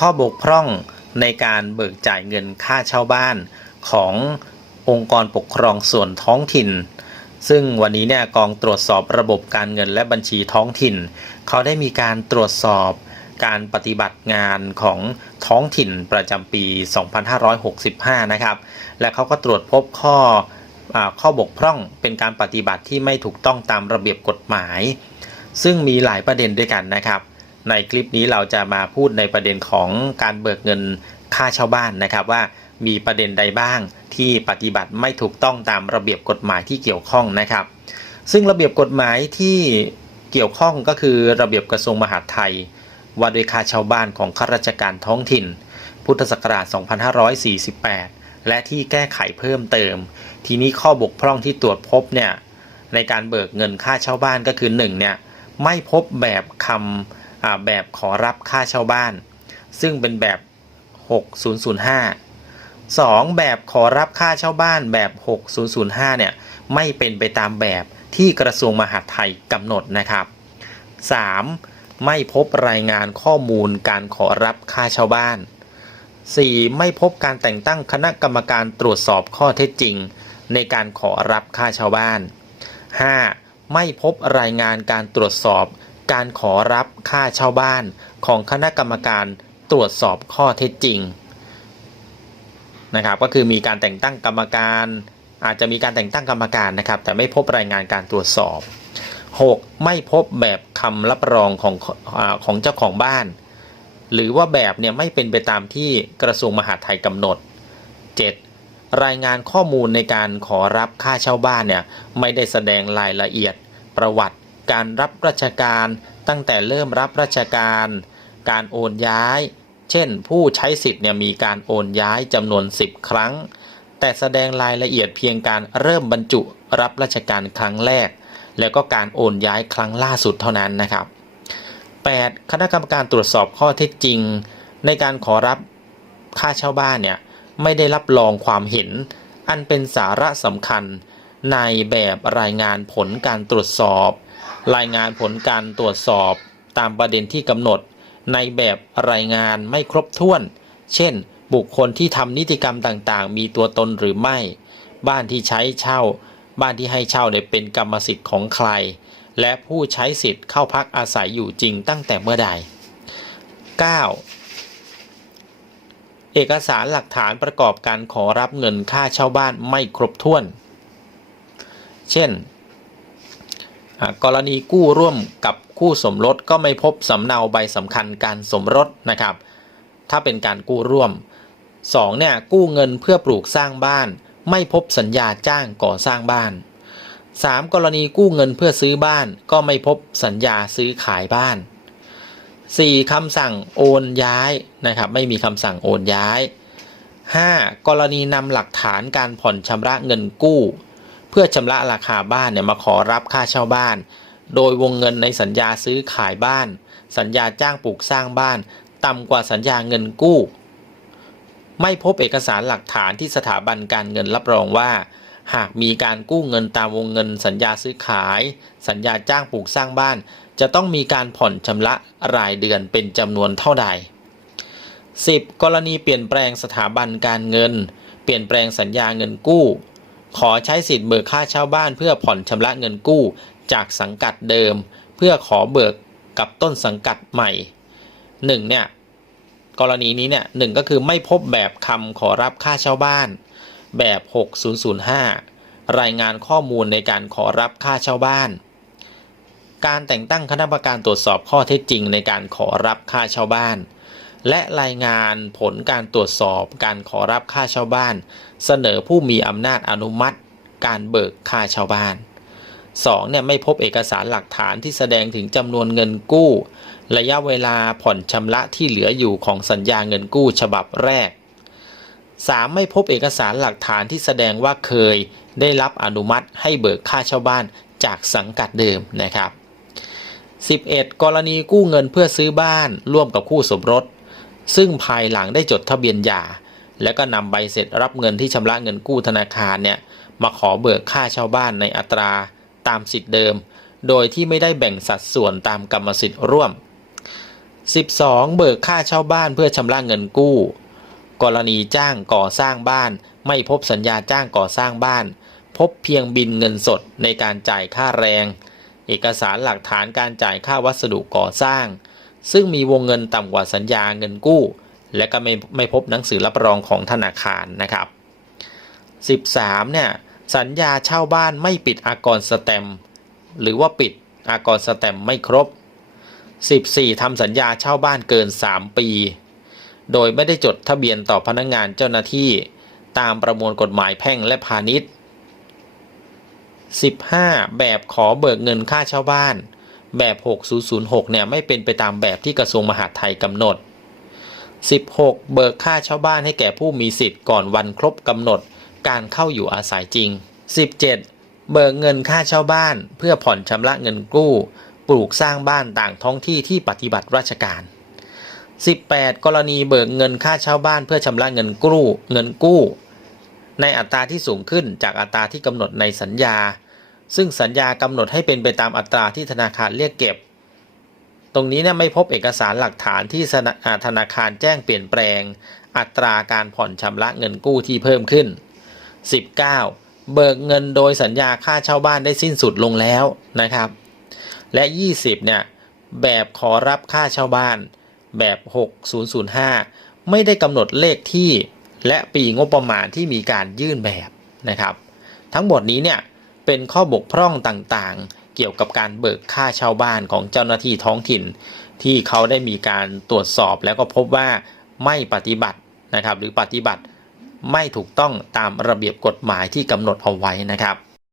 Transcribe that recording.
ข้อบกพร่องในการเบิกจ่ายเงินค่าเช่าบ้านขององค์กรปกครองส่วนท้องถิ่น ซึ่งวันนี้เนี่ยกองตรวจสอบระบบการเงินและบัญชีท้องถิ่น เขาได้มีการตรวจสอบการปฏิบัติงานของท้องถิ่นประจำปี 2565 นะครับ และเขาก็ตรวจพบข้ออข้อบกพร่องเป็นการปฏิบัติที่ไม่ถูกต้องตามระเบียบกฎหมาย ซึ่งมีหลายประเด็นด้วยกันนะครับ ในคลิปนี้เราจะมาพูดในประเด็นของการเบิกเงินค่าเช่าบ้านนะครับว่ามีประเด็นใดบ้างที่ปฏิบัติไม่ถูกต้องตามระเบียบกฎหมายที่เกี่ยวข้องนะครับ ซึ่งระเบียบกฎหมายที่เกี่ยวข้องก็คือระเบียบกระทรวงมหาดไทย ว่าด้วยค่าเช่าบ้านของข้าราชการท้องถิ่น พุทธศักราช 2548 และที่แก้ไขเพิ่มเติม ทีนี้ข้อบกพร่องที่ตรวจพบเนี่ยในการเบิกเงินค่าเช่าบ้านก็คือ1เนี่ยไม่พบแบบคำอ่า แบบขอรับค่าเช่าบ้าน ซึ่งเป็นแบบ 6005 2. แบบขอรับค่าเช่าบ้านแบบ 6005 เนี่ย ไม่เป็นไปตามแบบที่กระทรวงมหาดไทยกำหนดนะครับ 3. ไม่พบรายงานข้อมูลการขอรับค่าเช่าบ้าน 4. ไม่พบการแต่งตั้งคณะกรรมการตรวจสอบข้อเท็จจริง ในการขอรับค่าเช่าบ้าน 5. ไม่พบรายงานการตรวจสอบ การขอรับค่าเช่าบ้านของคณะกรรมการตรวจสอบข้อเท็จจริงนะครับก็คือมีการแต่งตั้งกรรมการอาจจะมีการแต่งตั้งกรรมการนะครับ แต่ไม่พบรายงานการตรวจสอบ 6. ไม่พบแบบคำรับรองของอของเจ้าของบ้าน หรือว่าแบบเนี่ยไม่เป็นไปตามที่กระทรวงมหาดไทยกำหนด 7. รายงานข้อมูลในการขอรับค่าเช่าบ้านเนี่ยไม่ได้แสดงรายละเอียดประวัติ การรับราชการตั้งแต่เริ่มรับราชการ การโอนย้าย เช่น ผู้ใช้สิทธิ์เนี่ยมีการโอนย้ายจำนวน 10 ครั้ง แต่แสดงรายละเอียดเพียงการเริ่มบรรจุรับราชการครั้งแรก แล้วก็การโอนย้ายครั้งล่าสุดเท่านั้นนะครับ 8. คณะกรรมการตรวจสอบข้อเท็จจริง ในการขอรับค่าเช่าบ้านเนี่ยไม่ได้รับรองความเห็น อันเป็นสาระสำคัญในแบบรายงานผลการตรวจสอบ รายงานผลการตรวจสอบตามประเด็นที่กำหนด ในแบบรายงานไม่ครบถ้วน เช่น บุคคลที่ทำนิติกรรมต่างๆ มีตัวตนหรือไม่ บ้านที่ใช้เช่า บ้านที่ให้เช่าเนี่ยเป็นกรรมสิทธิ์ของใคร และผู้ใช้สิทธิ์เข้าพักอาศัยอยู่จริงตั้งแต่เมื่อใด 9. เอกสารหลักฐานประกอบการขอรับเงินค่าเช่าบ้านไม่ครบถ้วน เช่น กรณีกู้ร่วมกับคู่สมรสก็ไม่พบสำเนาใบสำคัญการสมรสนะครับ ถ้าเป็นการกู้ร่วม 2. เนี่ยกู้เงินเพื่อปลูกสร้างบ้าน ไม่พบสัญญาจ้างก่อสร้างบ้าน 3. กรณีกู้เงินเพื่อซื้อบ้าน ก็ไม่พบสัญญาซื้อขายบ้าน 4. คำสั่งโอนย้ายนะครับ ไม่มีคำสั่งโอนย้าย 5. กรณีนำหลักฐานการผ่อนชำระเงินกู้ พื่อชำระราคาบ้านเนี่ยมาขอรับค่าเช่าบ้าน โดยวงเงินในสัญญาซื้อขายบ้าน สัญญาจ้างปลูกสร้างบ้าน ต่ำกว่าสัญญาเงินกู้ ไม่พบเอกสารหลักฐานที่สถาบันการเงินรับรองว่า หากมีการกู้เงินตามวงเงิน สัญญาซื้อขาย สัญญาจ้างปลูกสร้างบ้าน จะต้องมีการผ่อนชำระรายเดือนเป็นจำนวนเท่าใด 10. กรณีเปลี่ยนแปลงสถาบันการเงิน เปลี่ยนแปลงสัญญาเงินกู้ ขอใช้สิทธิ์เบิกค่าเช่าบ้านเพื่อผ่อนชำระเงินกู้จากสังกัดเดิม เพื่อขอเบิกกับต้นสังกัดใหม่ 1. เนี่ยกรณีนี้เนี่ยหนึ่งก็คือไม่พบแบบคำขอรับค่าเช่าบ้าน แบบ 6005 รายงานข้อมูลในการขอรับค่าเช่าบ้าน การแต่งตั้งคณะกรรมการตรวจสอบข้อเท็จจริงในการขอรับค่าเช่าบ้าน และรายงานผลการตรวจสอบการขอรับค่าเช่าบ้าน เสนอผู้มีอำนาจอนุมัติ การเบิกค่าเช่าบ้าน 2. เนี่ยไม่พบเอกสารหลักฐานที่แสดงถึงจำนวนเงินกู้ ระยะเวลาผ่อนชำระที่เหลืออยู่ของสัญญาเงินกู้ฉบับแรก 3. ไม่พบเอกสารหลักฐานที่แสดงว่าเคยได้รับอนุมัติให้เบิกค่าเช่าบ้านจากสังกัดเดิมนะครับ 11. กรณีกู้เงินเพื่อซื้อบ้านร่วมกับคู่สมรส ซึ่งภายหลังได้จดทะเบียนหย่า แล้วก็นำใบเสร็จรับเงินที่ชำระเงินกู้ธนาคารเนี่ยมาขอเบิกค่าเช่าบ้านในอัตราตามสิทธิ์เดิม โดยที่ไม่ได้แบ่งสัดส่วนตามกรรมสิทธิ์ร่วม 12 เบิกค่าเช่าบ้านเพื่อชำระเงินกู้ กรณีจ้างก่อสร้างบ้าน ไม่พบสัญญาจ้างก่อสร้างบ้าน พบเพียงบินเงินสดในการจ่ายค่าแรง เอกสารหลักฐานการจ่ายค่าวัสดุก่อสร้าง ซึ่งมีวงเงินต่ำกว่าสัญญาเงินกู้ และก็ไม่ไม่พบหนังสือรับรองของธนาคารนะครับ 13เนี่ยสัญญาเช่าบ้านไม่ปิดอากรสแตมหรือว่าปิดอากรสแตมไม่ครบ 14ทำสัญญาเช่าบ้านเกิน 3 ปี โดยไม่ได้จดทะเบียนต่อพนักงานเจ้าหน้าที่ ตามประมวลกฎหมายแพ่งและพาณิชย์ 15 แบบขอเบิกเงินค่าเช่าบ้าน แบบ 6006 เนี่ยไม่เป็นไปตามแบบที่กระทรวงมหาดไทยกำหนด 16 เบิกค่าเช่าบ้านให้แก่ผู้มีสิทธิ์ก่อนวันครบกำหนดการเข้าอยู่อาศัยจริง 17 เบิกเงินค่าเช่าบ้าน เพื่อผ่อนชำระเงินกู้ ปลูกสร้างบ้านต่างท้องที่ที่ปฏิบัติราชการ 18 กรณีเบิกเงินค่าเช่าบ้านเพื่อชำระเงินกู้ เงินกู้ ในอัตราที่สูงขึ้นจากอัตราที่กำหนดในสัญญา ซึ่งสัญญากำหนดให้เป็นไปตามอัตราที่ธนาคารเรียกเก็บ ตรงนี้เนี่ยไม่พบเอกสารหลักฐานที่ธนาคารแจ้งเปลี่ยนแปลง อัตราการผ่อนชำระเงินกู้ที่เพิ่มขึ้น 19 เบิกเงินโดยสัญญาค่าเช่าบ้านได้สิ้นสุดลงแล้วนะครับ และ 20เนี่ยแบบขอรับค่าเช่าบ้านแบบ 6005 ไม่ได้กำหนดเลขที่และปีงบประมาณที่มีการยื่นแบบนะครับ ทั้งหมดนี้เนี่ย เป็นข้อบกพร่องต่างๆ เกี่ยวกับการเบิกค่าเช่าบ้านของเจ้าหน้าที่ท้องถิ่น ที่เขาได้มีการตรวจสอบแล้วก็พบว่าไม่ปฏิบัตินะครับ หรือปฏิบัติไม่ถูกต้องตามระเบียบกฎหมายที่กำหนดเอาไว้นะครับ